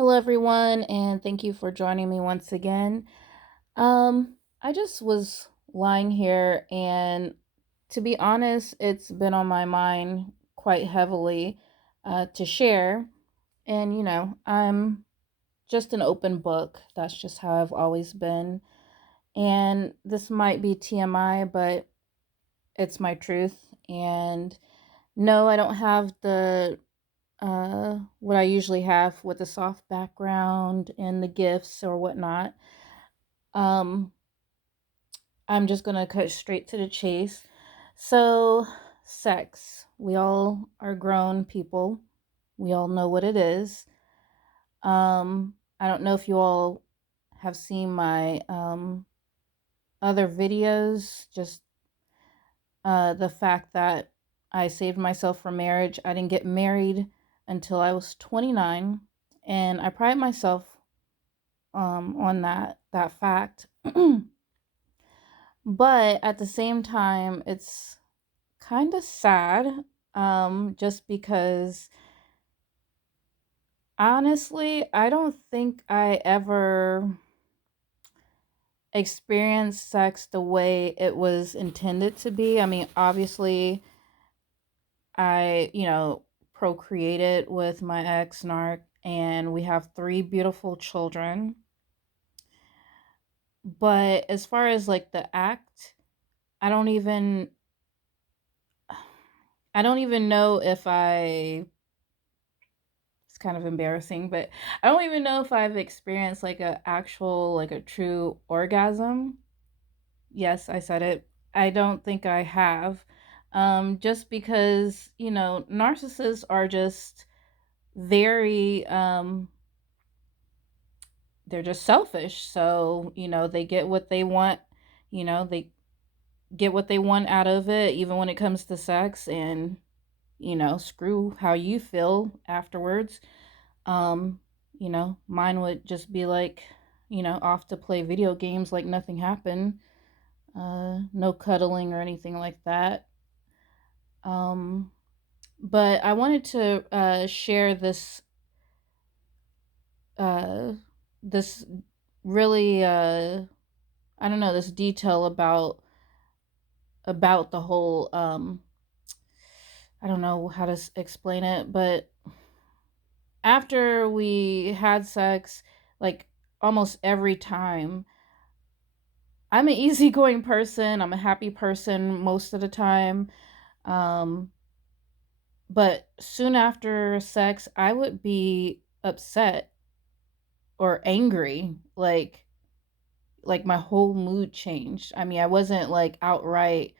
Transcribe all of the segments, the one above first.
Hello, everyone, and thank you for joining me once again. I just was lying here, and to be honest, it's been on my mind quite heavily to share. And, I'm just an open book. That's just how I've always been. And this might be TMI, but it's my truth. And no, I don't have the what I usually have with the soft background and the gifts or whatnot. Um, I'm just gonna cut straight to the chase. So, sex. We all are grown people. We all know what it is. I don't know if you all have seen my other videos, just the fact that I saved myself for marriage. I didn't get married until I was 29, and I pride myself on that fact. But at the same time, it's kind of sad, just because honestly, I don't think I ever experienced sex the way it was intended to be. I mean, obviously, I procreated with my ex Narc, and we have three beautiful children. But as far as like the act, I don't even I don't even know if I it's kind of embarrassing, but I don't even know if I've experienced like a actual like a true orgasm. Yes, I said it. I don't think I have. Just because, narcissists are just very they're just selfish. So, they get what they want, they get what they want out of it even when it comes to sex, and screw how you feel afterwards. Mine would just be like, off to play video games like nothing happened. No cuddling or anything like that. Um, but I wanted to share uh, this really, I don't know, this detail about the whole, I don't know how to explain it, but after we had sex, like almost every time, I'm an easygoing person. I'm a happy person most of the time. Um, but soon after sex, I would be upset or angry. Like my whole mood changed. I mean, I wasn't like outright,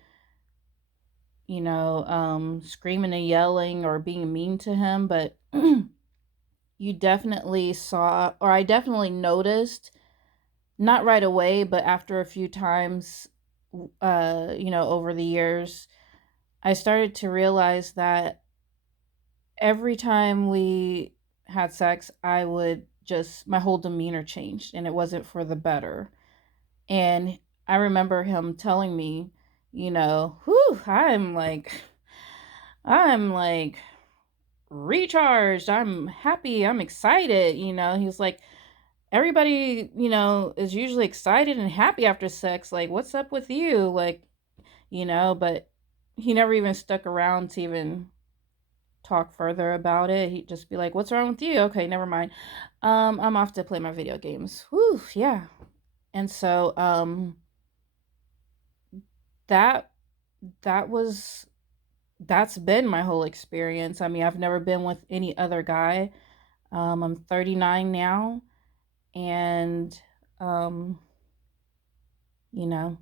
screaming and yelling or being mean to him, but you definitely saw, or I definitely noticed, not right away, but after a few times, over the years, I started to realize that every time we had sex, I would just, my whole demeanor changed, and it wasn't for the better. And I remember him telling me, whew, I'm like recharged. I'm happy. I'm excited. He was like, everybody, is usually excited and happy after sex. Like, what's up with you? Like, but he never even stuck around to even talk further about it. He'd just be like, "What's wrong with you?" Okay, never mind. I'm off to play my video games. Whew, yeah. And so that that was that's been my whole experience. I mean, I've never been with any other guy. I'm 39 now, and um, you know,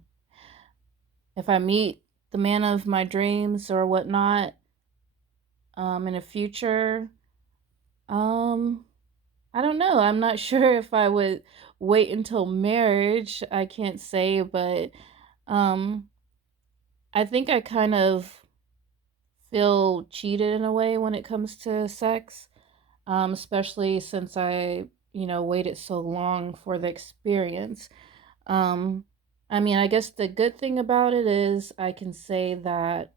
if I meet the man of my dreams or whatnot, in the future, um, I don't know. I'm not sure if I would wait until marriage. I can't say, but um, I think I kind of feel cheated in a way when it comes to sex, especially since I, waited so long for the experience. Um, I mean, I guess the good thing about it is I can say that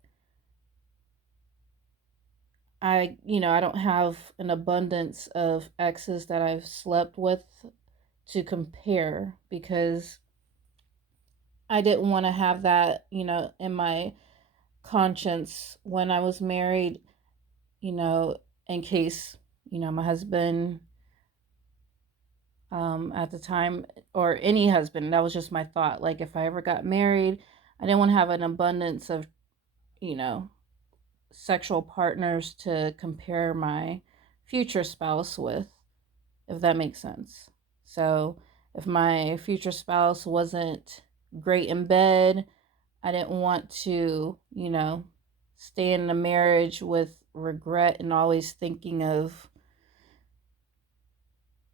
I don't have an abundance of exes that I've slept with to compare, because I didn't want to have that, in my conscience when I was married, you know, in case, my husband, at the time, or any husband, that was just my thought. Like, if I ever got married, I didn't want to have an abundance of, you know, sexual partners to compare my future spouse with, if that makes sense. So, if my future spouse wasn't great in bed, I didn't want to, stay in a marriage with regret and always thinking of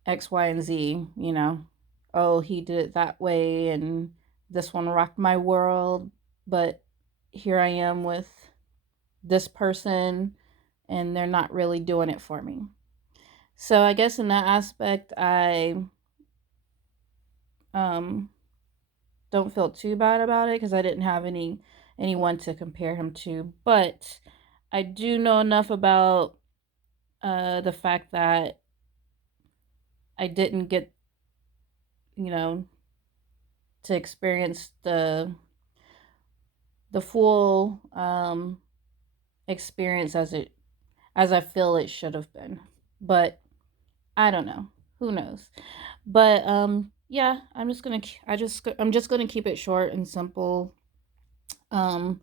X, Y, and Z, Oh, he did it that way and this one rocked my world, but here I am with this person and they're not really doing it for me. So I guess in that aspect, I um don't feel too bad about it because I didn't have anyone to compare him to. But I do know enough about the fact that I didn't get, you know, to experience the full experience as I feel it should have been. But I don't know. Who knows? But yeah, I'm just gonna keep it short and simple. Um,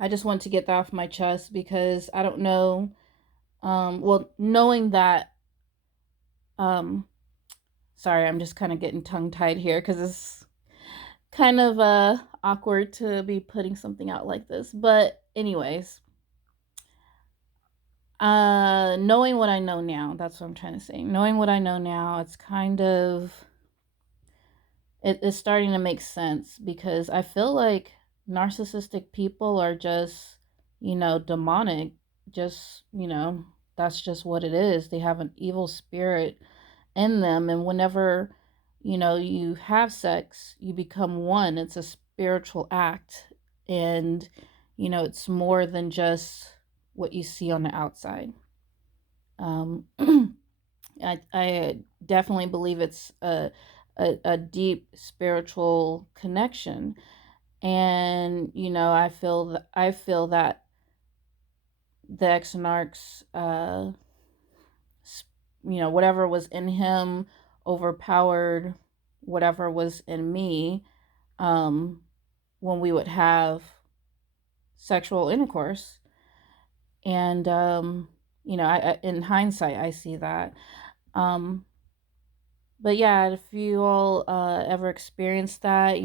I just want to get that off my chest because I don't know. Well, knowing that, um, sorry, I'm just kind of getting tongue tied here because it's kind of awkward to be putting something out like this. But anyways, knowing what I know now, that's what I'm trying to say. Knowing what I know now, it's kind of it's starting to make sense because I feel like narcissistic people are just, demonic. Just, that's just what it is. They have an evil spirit in them. And whenever, you have sex, you become one. It's a spiritual act. And, it's more than just what you see on the outside. Um, I definitely believe it's a deep spiritual connection, and I feel that the ex-narcs, whatever was in him overpowered whatever was in me, um, when we would have sexual intercourse, and I in hindsight I see that. Um, But yeah, if you all ever experienced that,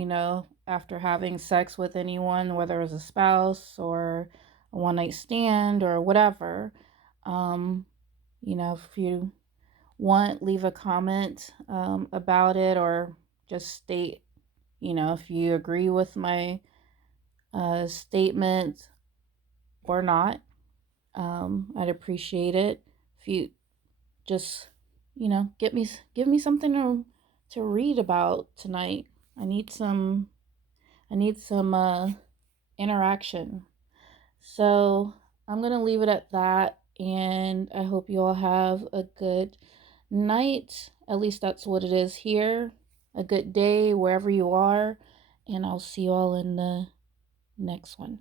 after having sex with anyone, whether it was a spouse or a one night stand or whatever, um, if you want, leave a comment about it, or just state, if you agree with my statement or not. I'd appreciate it if you just give me something to read about tonight. I need some interaction. So I'm gonna leave it at that, and I hope you all have a good night. At least that's what it is here. A good day wherever you are, and I'll see you all in the next one.